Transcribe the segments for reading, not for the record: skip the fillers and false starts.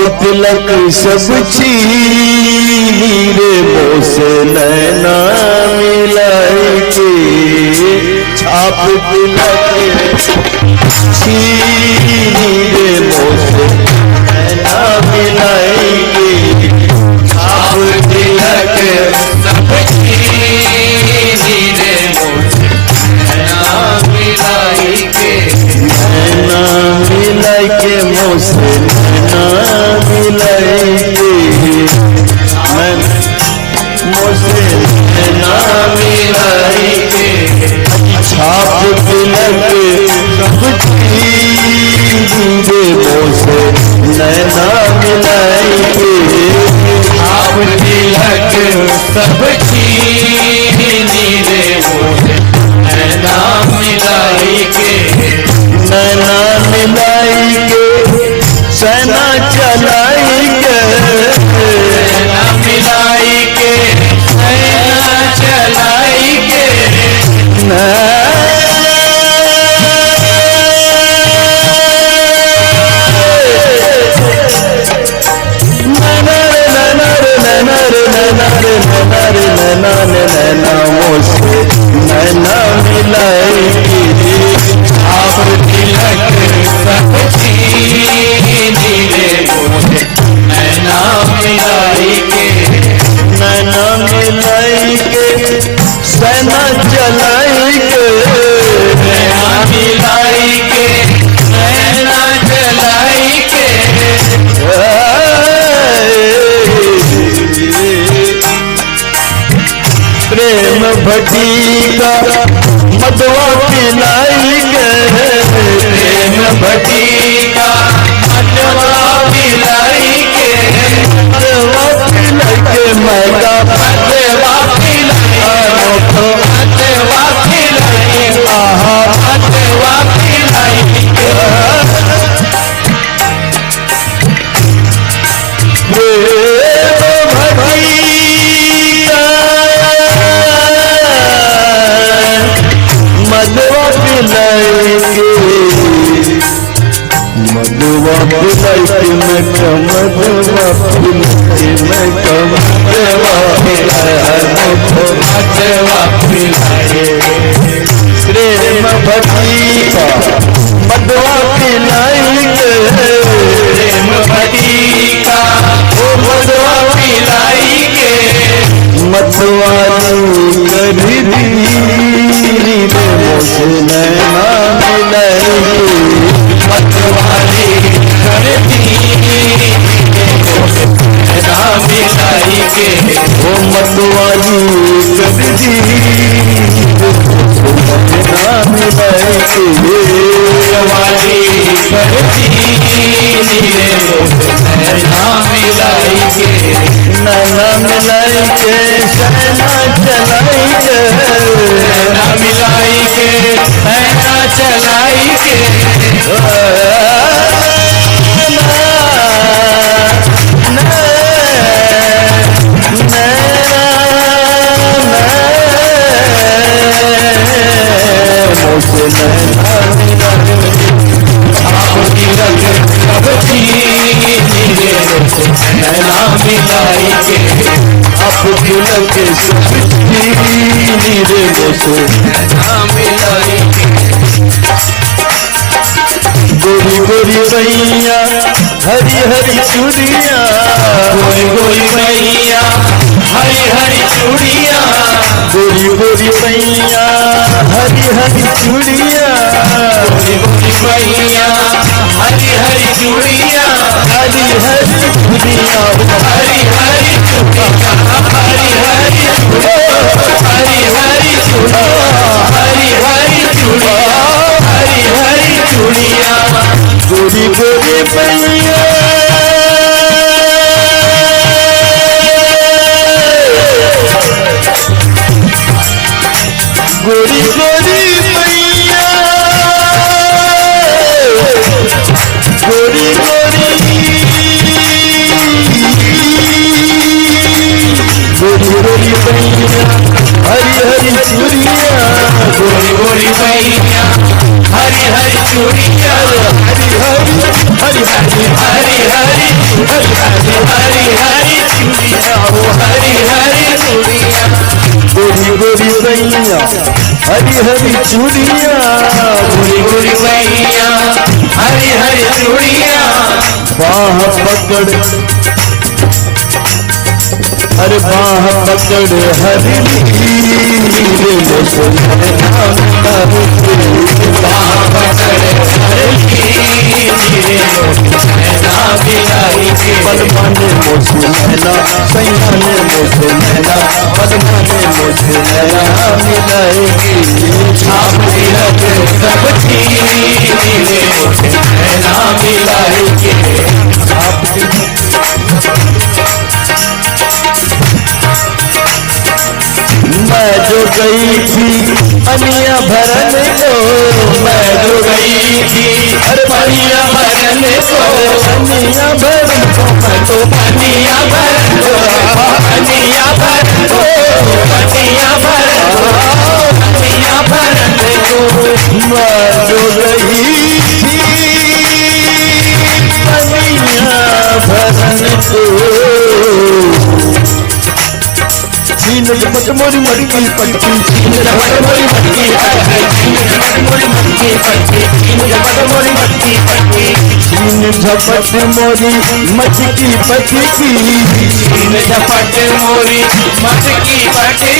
तिलक सब छीन रे मोसे नैना मिलाई के, छाप तिलक छीन रे मोसे नैना मिलाई के, छाप तिलक सब छीन रे मोसे नैना मिलाई के, नैना मिलाई के मोसे नैना मिलाई के, मोसे नैना मिलाई के, छाप तिलक सब छीन रे मोसे नैना मिलाई के, छाप तिलक सब छीन रे मोसे नैना मिलाई के, नैना मिलाई के, सेना चलाई के, नैना मिलाई के, सेना चलाई के, नैना मोसे नैना मिलाई के, छाप तिलक सब छीन रे मोसे नैना मिलाई के, नैना मिलाई के, सेना चलाई के, नैना मिलाई के, सेना चलाई के, प्रेम भटीका मदवा पिलाई के, प्रेम भटीका मदवा पिलाई के, मदवा पिलाई के, मैदा मदवा पिलाई, मदवा पिलाई, आहा मदवा पिलाई के, मदवा पिलाई के, मदवा पिलाई के, मैं मदवा पिलाई, मैं मदवा पिलाई, मदवा पिलाई, प्रेम भटीका मदवा पिलाई के, प्रेम भटीका ओ मदवा पिलाई के, मतवाली कर दी रे मोसे नैना मिलाई के, मतवाली कर दी मोसे नैना मिलाई के, ओ मतवाली कर दी नैना मिलाई के, मतवाली कर दी रे मोसे नैना मिलाई के, नैना मिलाई के, सेना चलाई के, नैना मिलाई के, सेना चलाई के, मोसे नैना मिलाई के, छाप तिलक सब छीन रे मोसे नैना मिलाई के, छाप तिलक सब छीन रे मोसे नैना मिलाई के, गोरी गोरी मैया हरी हरी चूड़िया, गोरी गोरी मैया हरी हरी चूड़िया, गोरी गोरी मैया हरी हरी चूड़िया, गोरी गोरी मैया हरी हरी चूड़िया, हरी हरी चूड़िया, हरी हरी चूड़िया, हरी हरी हरी हरी चूड़िया, हरी हरी चूड़िया, हरी हरी चूड़िया, गोरी गोरी मैया गोरी गोरी मैया, गोरी गोरी गोरी गोरी मैया हरी हरी चूड़िया, गोरी गोरी मैया हरी हरी चूड़िया, हरी हरी हरी हरी हरी हरी गोरी सैया हरी हरी चूड़िया गोरी गोरी मैया हरी हरी चूड़िया बाह पकड़ अरे बाह पकड़ हरी बलमाने मोसे मैना सैयाने मोसे मैना बलमाने मोसे मैना मिलाएगी छाप तिलक सब मैना मिलाएगी मैं जो गई थी अनिया भरन को मैं जो गई थी अरे पनिया भरन को अनिया भरन को मैं तो पनिया भरन को पनिया भरन को पनिया भरन को पनिया भरन को मैं जो गई थी अनिया भरन को छीन झपट मोरी मटकी पटकी छीन झपट मोरी मटकी मोरी मटकी पटकी झपट मोरी मटकी पटकी छीन झपट मोरी मटकी पटकी छीन झपट मोरी मटकी पटकी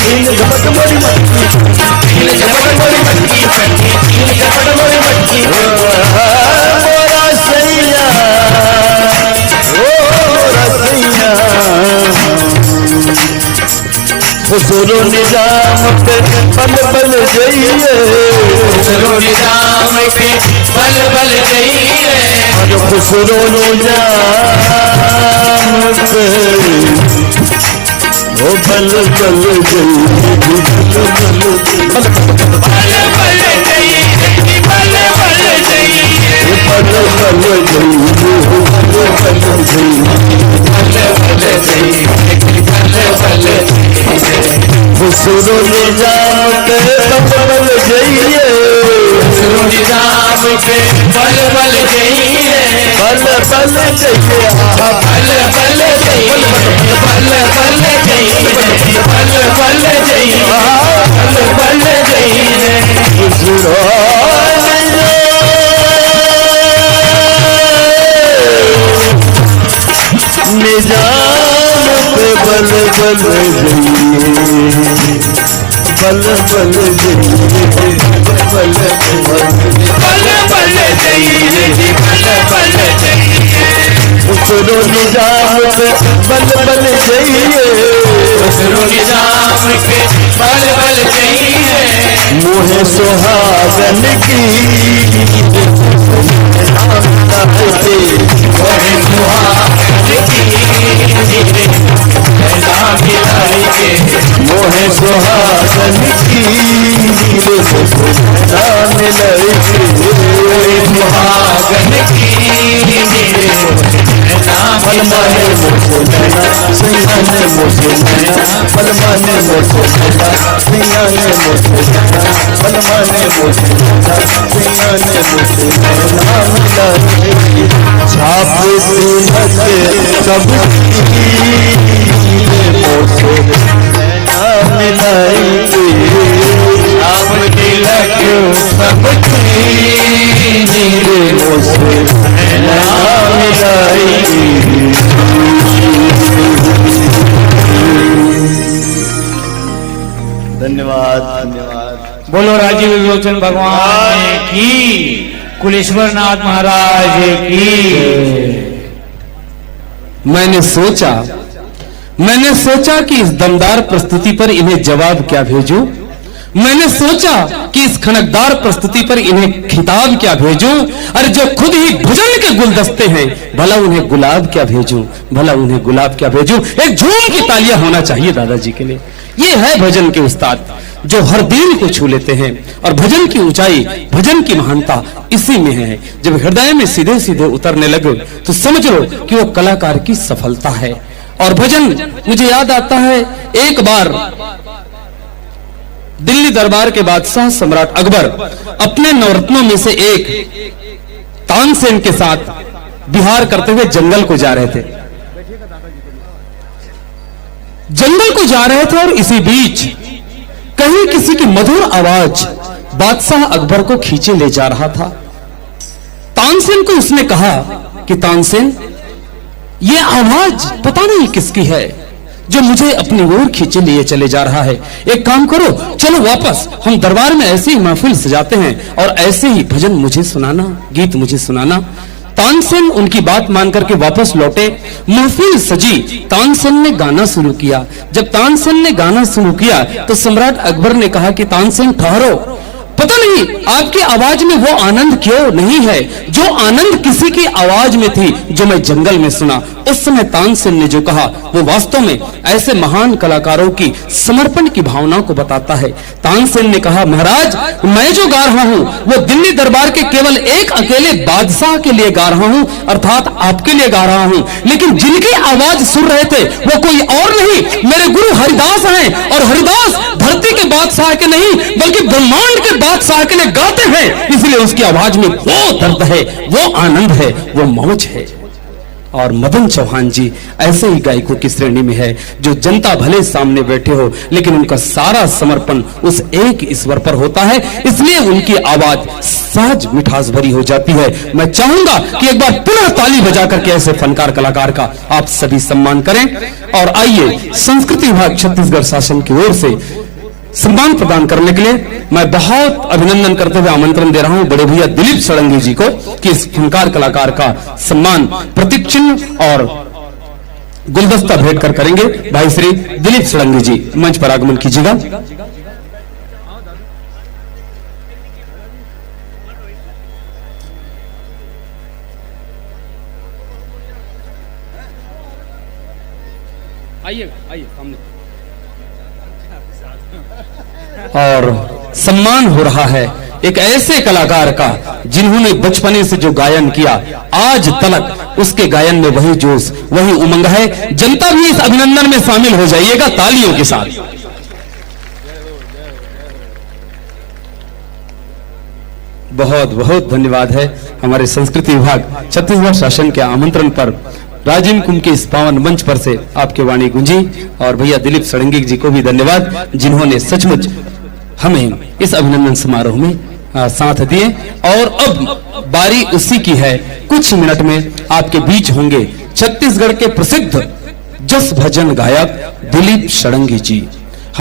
छीन झपट मोरी मटकी छीन झपट मोरी मटकी पटकी छीन झपट मोरी मटकी मोरा सैया ओ रसैया खुसरो निजाम पे पल पल जाइए खुसरो निजाम पे पल पल जाइए और खुसरो निजाम पे ओ पल पल जाइए पल पल जाइए पल पल जाइए पल पल खुसरो निजाम पे पल जाइए खुसरो निजाम पे पल पल जाइए पल पल जाइए पल पल जाइए पल पल जाइए पल पल जाइए पल पल जाइए खुसरो निजाम पे बल बल जाइए बल बल जाइए बल पल जाइए पल पल जाइए खुसरो निजाम पे बल बल जाइए खुसरो निजाम पे पल पल जाइए मोहे सुहागन की मोहे सुहागन की मोहे सुहागन की सुहागन की बलमाने मोसे नैना सैयाने मोसे नैना बलमाने मोसे नैना सैयाने मोसे नैना बलमाने मोसे नैना सैयाने मोसे नैना मिलाएगी छाप तिलक सब मोसे नैना मिलाएगी छाप तिलक सब मोसे नैना मिलाएगी धन्यवाद धन्यवाद। बोलो राजीव विलोचन भगवान की, कुलेश्वर नाथ महाराज की। मैंने सोचा कि इस दमदार प्रस्तुति पर इन्हें जवाब क्या भेजूं। मैंने सोचा कि इस खनकदार प्रस्तुति पर इन्हें खिताब क्या भेजूं। और जो खुद ही भजन के गुलदस्ते हैं, भला उन्हें गुलाब क्या भेजूं, भला उन्हें गुलाब क्या भेजूं। एक झूम की तालियां होना चाहिए दादाजी के लिए। ये है भजन के उस्ताद, जो हर दिल को छू लेते हैं। और भजन की ऊंचाई, भजन की महानता इसी में है। जब हृदय में सीधे सीधे उतरने लगे तो समझ लो कि वो कलाकार की सफलता है। और भजन मुझे याद आता है, एक बार दिल्ली दरबार के बादशाह सम्राट अकबर अपने नवरत्नों में से एक तानसेन के साथ विहार करते हुए जंगल को जा रहे थे। जंगल को जा रहे थे और इसी बीच कहीं किसी की मधुर आवाज बादशाह अकबर को खींचे ले जा रहा था। तानसेन को उसने कहा कि तानसेन, ये आवाज पता नहीं किसकी है जो मुझे अपनी ओर खींचे लिए चले जा रहा है। एक काम करो, चलो वापस हम दरबार में ऐसे ही महफिल सजाते हैं और ऐसे ही भजन मुझे सुनाना, गीत मुझे सुनाना। तानसेन उनकी बात मानकर के वापस लौटे। महफिल सजी, तानसेन ने गाना शुरू किया। जब तानसेन ने गाना शुरू किया तो सम्राट अकबर ने कहा कि तानसेन ठहरो, पता नहीं आपकी आवाज में वो आनंद क्यों नहीं है जो आनंद किसी की आवाज में थी जो मैं जंगल में सुना। उस समय तानसेन ने जो कहा वो वास्तव में ऐसे महान कलाकारों की समर्पण की भावना को बताता है। तानसेन ने कहा, महाराज, मैं जो गा रहा हूं वो दिल्ली दरबार के केवल एक अकेले बादशाह के लिए गा रहा हूं, अर्थात आपके लिए गा रहा हूं। लेकिन जिनकी आवाज सुन रहे थे वो कोई और नहीं, मेरे गुरु हरिदास हैं। और हरिदास धरती के बादशाह के नहीं बल्कि ब्रह्मांड के बादशाह के लिए गाते हैं, इसलिए उसकी आवाज में वो दर्द है, वो आनंद है, वो मौज है। और मदन चौहान जी ऐसे ही गायकों की श्रेणी में है जो जनता भले सामने बैठे हो लेकिन उनका सारा समर्पण उस एक ईश्वर पर होता है, इसलिए उनकी आवाज सहज मिठास भरी हो जाती है। मैं चाहूंगा कि एक बार पुनः ताली बजा करके ऐसे फनकार कलाकार का आप सभी सम्मान करें। और आइए, संस्कृति विभाग छत्तीसगढ़ शासन की ओर से सम्मान प्रदान करने के लिए मैं बहुत अभिनंदन करते हुए आमंत्रण दे रहा हूं बड़े भैया दिलीप सड़ंगी जी को कि इस फनकार कलाकार का सम्मान प्रतीक चिन्ह और गुलदस्ता भेंट कर करेंगे। भाई श्री दिलीप सड़ंगी जी मंच पर आगमन कीजिएगा। आइए आइए सामने। और सम्मान हो रहा है एक ऐसे कलाकार का जिन्होंने बचपने से जो गायन किया, आज तक उसके गायन में वही जोश, वही उमंग है। जनता भी इस अभिनंदन में शामिल हो जाइएगा तालियों के साथ। बहुत बहुत धन्यवाद है हमारे संस्कृति विभाग छत्तीसगढ़ शासन के आमंत्रण पर राजीव कुंभ के इस पावन मंच पर से आपके वाणी गुंजी। और भैया दिलीप सड़ंगी जी को भी धन्यवाद जिन्होंने सचमुच हमें इस अभिनंदन समारोह में साथ दिए। और अब बारी उसी की है, कुछ मिनट में आपके बीच होंगे छत्तीसगढ़ के प्रसिद्ध जस भजन गायक दिलीप सड़ंगी जी।